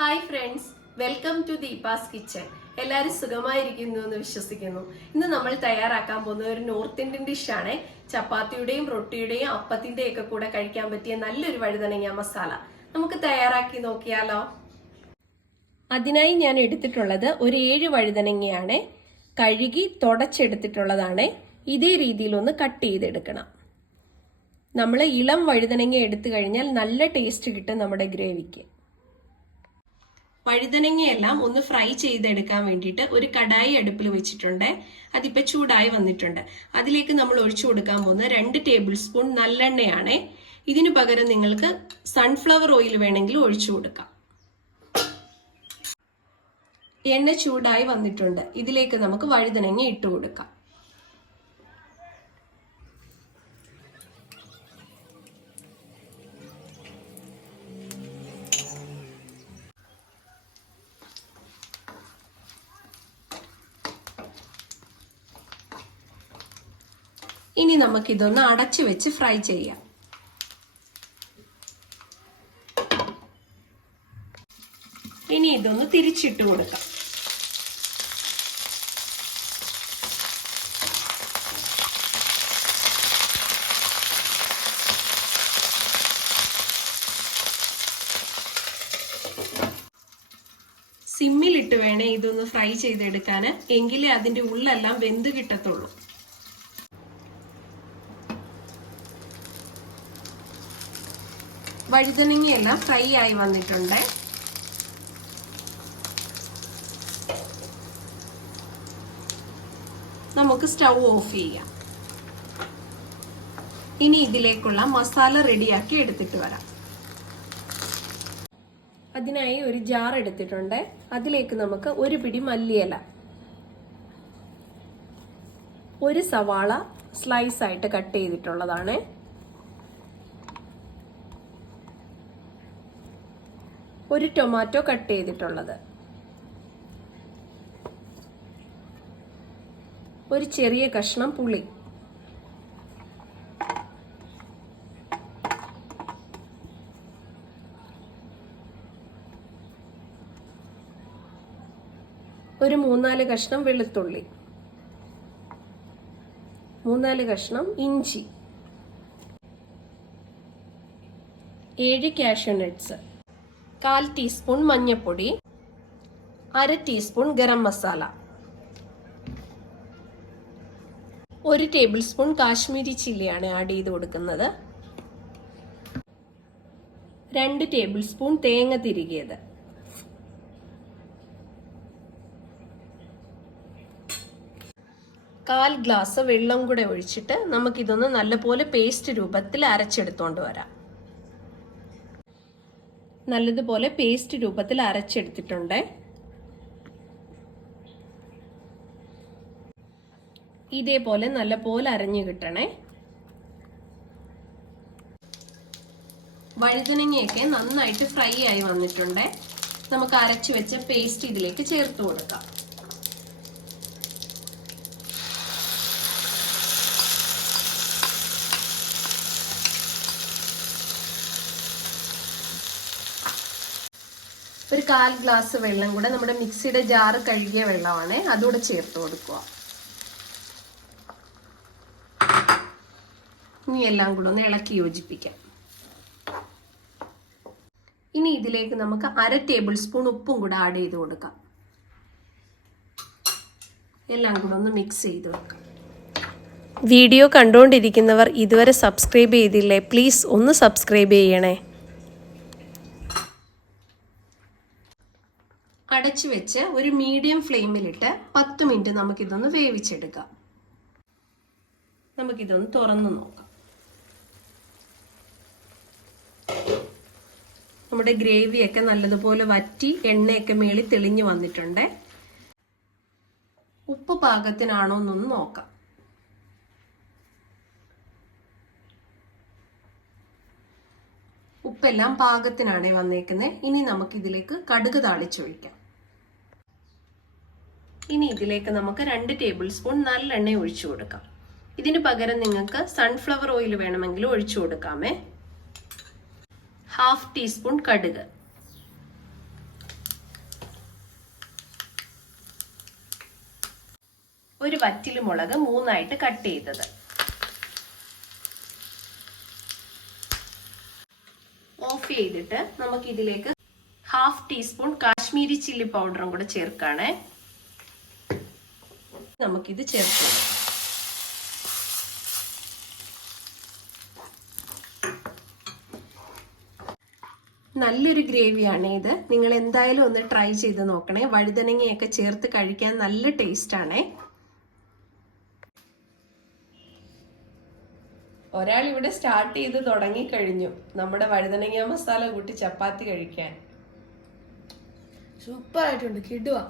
Hi friends, welcome to Deepa's kitchen. എല്ലാവരും സുഖമായിരിക്കുന്നു എന്ന് വിശ്വസിക്കുന്നു. ഇന്ന് നമ്മൾ തയ്യാറാക്കാൻ പോകുന്ന ഒരു നോർത്ത് ഇന്ത്യൻ ഡിഷാണ്. ചപ്പാത്തിയുടെയും റൊട്ടിയുടെയും അപ്പത്തിന്റെയും ഒക്കെ കൂടെ കഴിക്കാൻ പറ്റിയ നല്ലൊരു വഴുതനങ്ങ മസാല. നമുക്ക് തയ്യാറാക്കി നോക്കിയാലോ? അതിനായി ഞാൻ എടുത്തിട്ടുള്ളത് ഒരു 7 വഴുതനങ്ങയാണ്. കഴുകി തുടച്ചെടുത്തിട്ടുള്ളതാണ്. ഇതേ രീതിയിലൊന്ന് കട്ട് ചെയ്തെടുക്കണം. നമ്മൾ ഇളം വഴുതനങ്ങ എടുത്തു കഴിഞ്ഞാൽ നല്ല ടേസ്റ്റ് കിട്ടും നമ്മുടെ ഗ്രേവിക്ക്. വഴുതനങ്ങയെല്ലാം ഒന്ന് ഫ്രൈ ചെയ്തെടുക്കാൻ വേണ്ടിയിട്ട് ഒരു കടായി അടുപ്പിൽ വെച്ചിട്ടുണ്ട്. അതിപ്പോൾ ചൂടായി വന്നിട്ടുണ്ട്. അതിലേക്ക് നമ്മൾ ഒഴിച്ചു കൊടുക്കാൻ പോകുന്ന 2 ടേബിൾ സ്പൂൺ നല്ലെണ്ണയാണ്. ഇതിനു പകരം നിങ്ങൾക്ക് സൺഫ്ലവർ ഓയിൽ വേണമെങ്കിൽ ഒഴിച്ചു കൊടുക്കാം. എണ്ണ ചൂടായി വന്നിട്ടുണ്ട്. ഇതിലേക്ക് നമുക്ക് വഴുതനങ്ങ ഇട്ട് കൊടുക്കാം. ഇനി നമുക്കിതൊന്ന് അടച്ചു വെച്ച് ഫ്രൈ ചെയ്യാം. ഇനി ഇതൊന്ന് തിരിച്ചിട്ട് കൊടുക്കാം. സിമ്മിലിട്ട് വേണേ ഇതൊന്ന് ഫ്രൈ ചെയ്തെടുക്കാൻ, എങ്കിലേ അതിന്റെ ഉള്ളെല്ലാം വെന്ത് കിട്ടത്തുള്ളൂ. വഴുതനങ്ങയെല്ലാം ഫ്രൈ ആയി വന്നിട്ടുണ്ട്. നമുക്ക് സ്റ്റൗ ഓഫ് ചെയ്യാം. ഇനി ഇതിലേക്കുള്ള മസാല റെഡിയാക്കി എടുത്തിട്ട് വരാം. അതിനായി ഒരു ജാർ എടുത്തിട്ടുണ്ട്. അതിലേക്ക് നമുക്ക് ഒരു പിടി മല്ലിയില, ഒരു സവാള സ്ലൈസ് ആയിട്ട് കട്ട് ചെയ്തിട്ടുള്ളതാണ്, ഒരു ടൊമാറ്റോ കട്ട് ചെയ്തിട്ടുള്ളത്, ഒരു ചെറിയ കഷ്ണം പുളി, ഒരു 3-4 കഷ്ണം വെളുത്തുള്ളി, 3-4 കഷ്ണം ഇഞ്ചി, 7 കാഷ്യൂ നട്ട്സ്, 1/4 ടീസ്പൂൺ മഞ്ഞൾപ്പൊടി, 1/2 ടീസ്പൂൺ ഗരം മസാല, 1 ടേബിൾ സ്പൂൺ കാശ്മീരി ചില്ലിയാണ് ആഡ് ചെയ്ത് കൊടുക്കുന്നത്, 2 ടേബിൾ സ്പൂൺ തേങ്ങ തിരികിയത്, 1/4 ഗ്ലാസ് വെള്ളം കൂടെ ഒഴിച്ചിട്ട് നമുക്കിതൊന്ന് നല്ലപോലെ പേസ്റ്റ് രൂപത്തിൽ അരച്ചെടുത്തോണ്ട് വരാം. നല്ലതുപോലെ പേസ്റ്റ് രൂപത്തിൽ അരച്ചെടുത്തിട്ടുണ്ട്. ഇതേപോലെ നല്ലപോലെ അരഞ്ഞു കിട്ടണേ. വഴുതനങ്ങയൊക്കെ നന്നായിട്ട് ഫ്രൈ ആയി വന്നിട്ടുണ്ട്. നമുക്ക് അരച്ചു വെച്ച പേസ്റ്റ് ഇതിലേക്ക് ചേർത്ത് കൊടുക്കാം. ഒരു 1/4 ഗ്ലാസ് വെള്ളം കൂടെ, നമ്മുടെ മിക്സിയുടെ ജാറ് കഴുകിയ വെള്ളമാണ്, അതുകൂടെ ചേർത്ത് കൊടുക്കുക. ഇനി എല്ലാം കൂടെ ഒന്ന് ഇളക്കി യോജിപ്പിക്കാം. ഇനി ഇതിലേക്ക് നമുക്ക് 1/2 ടേബിൾ സ്പൂൺ ഉപ്പും കൂടെ ആഡ് ചെയ്ത് കൊടുക്കാം. എല്ലാം കൂടെ ഒന്ന് മിക്സ് ചെയ്ത് വെക്കാം. വീഡിയോ കണ്ടുകൊണ്ടിരിക്കുന്നവർ ഇതുവരെ സബ്സ്ക്രൈബ് ചെയ്തില്ലേ? പ്ലീസ് ഒന്ന് സബ്സ്ക്രൈബ് ചെയ്യണേ. അടച്ചു വെച്ച് ഒരു മീഡിയം ഫ്ലെയിമിലിട്ട് 10 മിനിറ്റ് നമുക്കിതൊന്ന് വേവിച്ചെടുക്കാം. നമുക്കിതൊന്ന് തുറന്നു നോക്കാം. നമ്മുടെ ഗ്രേവിയൊക്കെ നല്ലതുപോലെ വറ്റി എണ്ണയൊക്കെ മേളിൽ തെളിഞ്ഞു വന്നിട്ടുണ്ട്. ഉപ്പ് പാകത്തിനാണോ എന്നൊന്ന് നോക്കാം. ഉപ്പെല്ലാം പാകത്തിനാണ് വന്നേക്കുന്നത്. ഇനി നമുക്കിതിലേക്ക് കടുക് താളിച്ചൊഴിക്കാം. ഇനി ഇതിലേക്ക് നമുക്ക് 2 ടേബിൾ സ്പൂൺ നല്ലെണ്ണ ഒഴിച്ചു കൊടുക്കാം. ഇതിന് പകരം നിങ്ങൾക്ക് സൺഫ്ലവർ ഓയിൽ വേണമെങ്കിൽ ഒഴിച്ചു കൊടുക്കാമേ. 1/2 ടീസ്പൂൺ കടുക്, ഒരു വറ്റൽമുളക് 3 കട്ട് ചെയ്തത്, ഓഫ് ചെയ്തിട്ട് നമുക്ക് ഇതിലേക്ക് 1/2 ടീസ്പൂൺ കാശ്മീരി ചില്ലി പൗഡറും കൂടെ ചേർക്കാണേ. നമുക്കിത് ചേർക്കാം. നല്ലൊരു ഗ്രേവിയാണ് ഇത്. നിങ്ങൾ എന്തായാലും ഒന്ന് ട്രൈ ചെയ്ത് നോക്കണേ. വഴുതനങ്ങയൊക്കെ ചേർത്ത് കഴിക്കാൻ നല്ല ടേസ്റ്റ് ആണേ. ഒരാൾ ഇവിടെ സ്റ്റാർട്ട് ചെയ്ത് തുടങ്ങിക്കഴിഞ്ഞു നമ്മുടെ വഴുതനങ്ങ മസാല കൂട്ടി ചപ്പാത്തി കഴിക്കാൻ. സൂപ്പർ ആയിട്ടുണ്ട്, കിടുവാ.